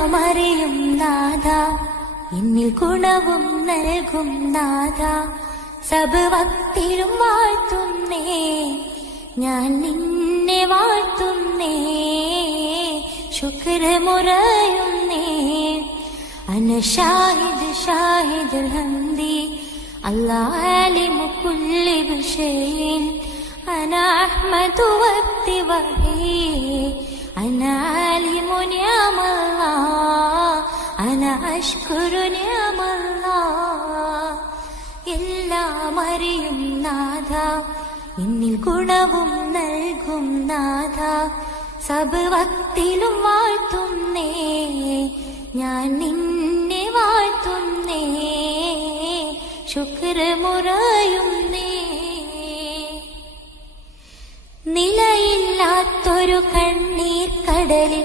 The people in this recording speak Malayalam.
എല്ലാം അറിയും നാഥ, എന്നിൽ ഗുണവും നൽകും നാഥ. സബ് വക്തിലും വാഴ്ത്തുന്നേ, ഞാൻ നിന്നെ വാഴ്ത്തുന്നേ. ശുക്ർ മുറയുന്നേ. അന ഷാഹിദ് ഷാഹിദുൽ ഹംദി, അല്ലാഹ് ആലിമു കുല്ലി ബിശൈഇൻ. അന അഹ്മദു വക്തി വഹീ, അന ആലിമു നിഅമല്ലാഹ്, അന അഷ്കുരു നിഅമല്ലാഹ്. എല്ലാം അറിയും നാഥ, എന്നിൽ ഗുണവും നൽകും നാഥ. സബ് വക്തിലും വാഴ്ത്തുന്നേ, ഞാൻ നിന്നെ വാഴ്ത്തുന്നേ. ശുക്ർ മുറയുന്നേ. നിലയില്ലാത്തൊരു കണ്ണീർ കടലിൽ